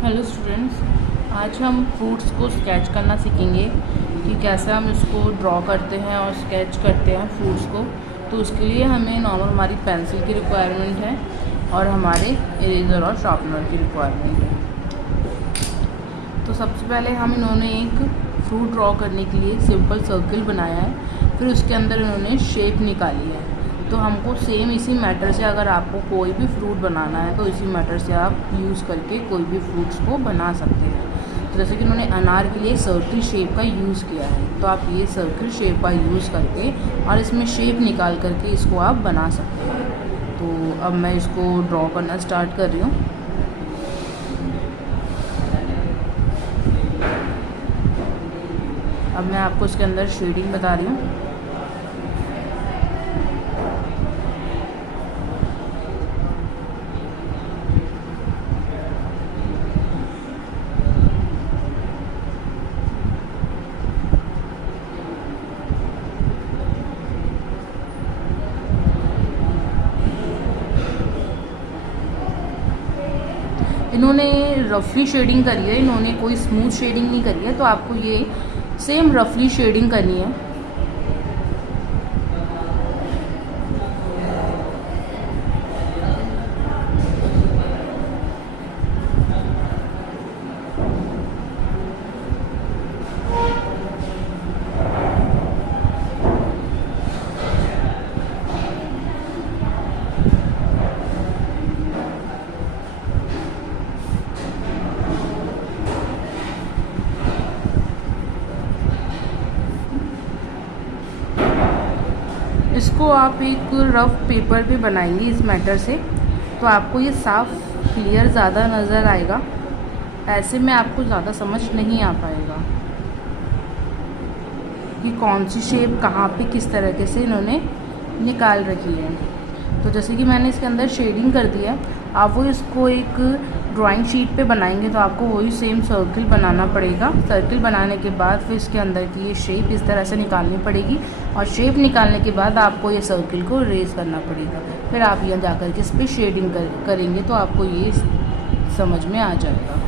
Hello students, आज हम fruits को स्केच करना सीखेंगे कि कैसे हम इसको ड्रॉ करते हैं और स्केच करते हैं फ्रूट्स को। तो उसके लिए हमें नॉर्मल हमारी पेंसिल की रिक्वायरमेंट है और हमारे इरेज़र और शार्पनर की रिक्वायरमेंट है। तो सबसे पहले हम इन्होंने एक फ्रूट ड्रॉ करने के लिए सिंपल सर्किल बनाया है, फिर उसके अंदर इन्होंने शेप निकाली है। तो हमको सेम इसी मैटर से अगर आपको कोई भी फ्रूट बनाना है तो इसी मैटर से आप यूज़ करके कोई भी फ्रूट्स को बना सकते हैं। तो जैसे कि उन्होंने अनार के लिए सर्किल शेप का यूज़ किया है, तो आप ये सर्किल शेप का यूज़ करके और इसमें शेप निकाल करके इसको आप बना सकते हैं। तो अब मैं इसको ड्रॉ करना स्टार्ट कर रही हूँ। अब मैं आपको इसके अंदर शेडिंग बता रही हूँ। इन्होंने रफली शेडिंग करी है, इन्होंने कोई स्मूथ शेडिंग नहीं करी है, तो आपको ये सेम रफली शेडिंग करनी है। इसको आप एक रफ़ पेपर पे बनाएंगे इस मैटर से, तो आपको ये साफ़ क्लियर ज़्यादा नज़र आएगा। ऐसे में आपको ज़्यादा समझ नहीं आ पाएगा कि कौन सी शेप कहाँ पे किस तरीके से इन्होंने निकाल रखी है। तो जैसे कि मैंने इसके अंदर शेडिंग कर दिया है, आप वो इसको एक ड्राइंग शीट पे बनाएंगे तो आपको वही सेम सर्किल बनाना पड़ेगा। सर्किल बनाने के बाद फिर इसके अंदर की ये शेप इस तरह से निकालनी पड़ेगी और शेप निकालने के बाद आपको ये सर्किल को इरेज करना पड़ेगा। फिर आप यहाँ जाकर के इस पर शेडिंग करेंगे तो आपको ये समझ में आ जाएगा।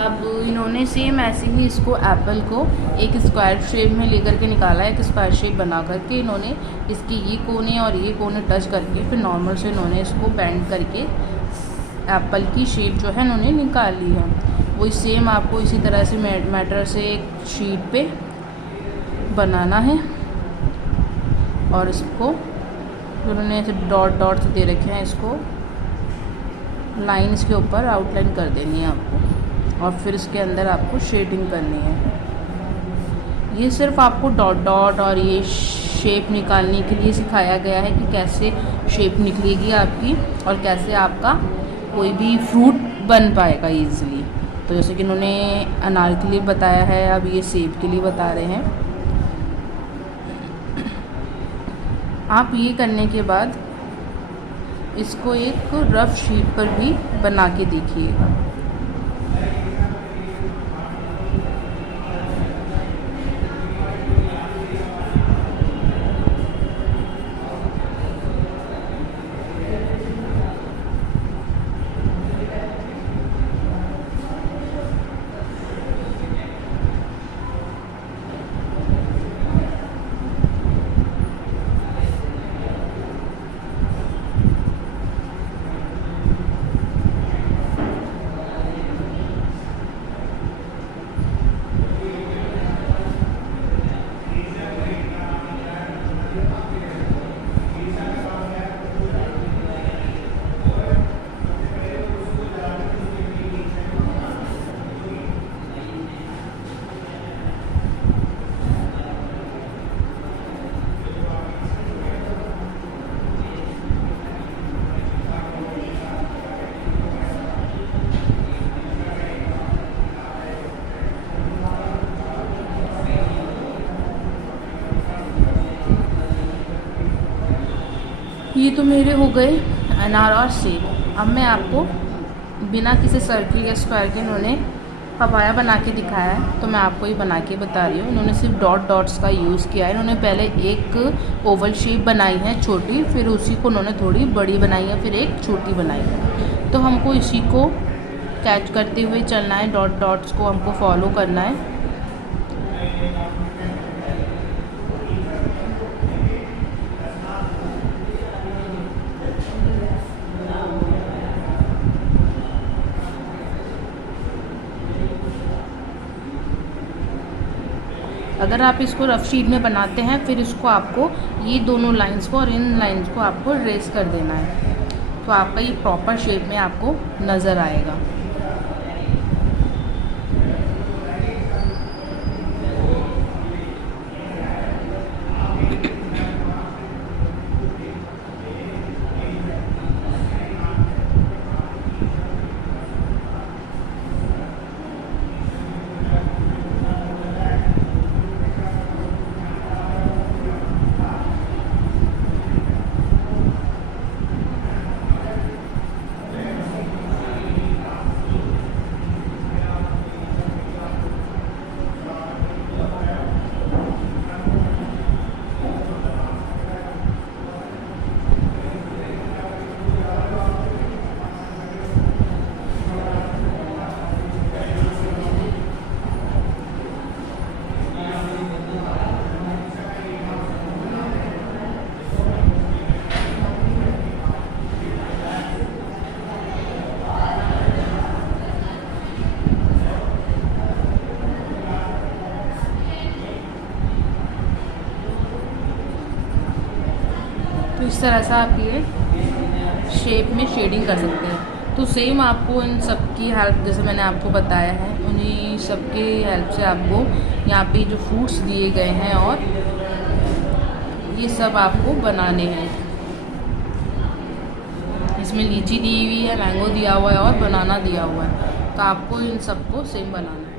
अब इन्होंने सेम ऐसे ही इसको एप्पल को एक स्क्वायर शेप में लेकर के निकाला है। एक स्क्वायर शेप बना करके इन्होंने इसके ये कोने और ये कोने टच करके फिर नॉर्मल से इन्होंने इसको बेंड करके एप्पल की शेप जो है इन्होंने निकाल ली है। वही सेम आपको इसी तरह से मैटर से एक शीट पे बनाना है और इसको उन्होंने ऐसे डॉट डॉट दे रखे हैं, इसको लाइन इसके ऊपर आउटलाइन कर देनी है आपको और फिर इसके अंदर आपको शेडिंग करनी है। ये सिर्फ आपको डॉट डॉट और ये शेप निकालने के लिए सिखाया गया है कि कैसे शेप निकलेगी आपकी और कैसे आपका कोई भी फ्रूट बन पाएगा ईज़िली। तो जैसे कि इन्होंने अनार के लिए बताया है, अब ये सेब के लिए बता रहे हैं। आप ये करने के बाद इसको एक रफ शीट पर भी बना के देखिएगा। ये तो मेरे हो गए अनार और सेब। अब मैं आपको बिना किसी सर्किल या स्क्वायर के इन्होंने पपाया बना के दिखाया है, तो मैं आपको ये बना के बता रही हूँ। इन्होंने सिर्फ डॉट्स का यूज़ किया है। इन्होंने पहले एक ओवल शेप बनाई है छोटी, फिर उसी को उन्होंने थोड़ी बड़ी बनाई है, फिर एक छोटी बनाई है। तो हमको इसी को कैच करते हुए चलना है, डॉट्स को हमको फॉलो करना है। अगर आप इसको रफ शीट में बनाते हैं, फिर इसको आपको ये दोनों लाइंस को और इन लाइंस को आपको रेस कर देना है, तो आपका ये प्रॉपर शेप में आपको नज़र आएगा। तो इस तरह से आप ये शेप में शेडिंग कर सकते हैं। तो सेम आपको इन सब की हेल्प, जैसे मैंने आपको बताया है, उन्हीं सब की हेल्प से आपको यहाँ पे जो फ्रूट्स दिए गए हैं और ये सब आपको बनाने हैं। इसमें लीची दी हुई है, मैंगो दिया हुआ है और बनाना दिया हुआ है, तो आपको इन सबको सेम बनाना है।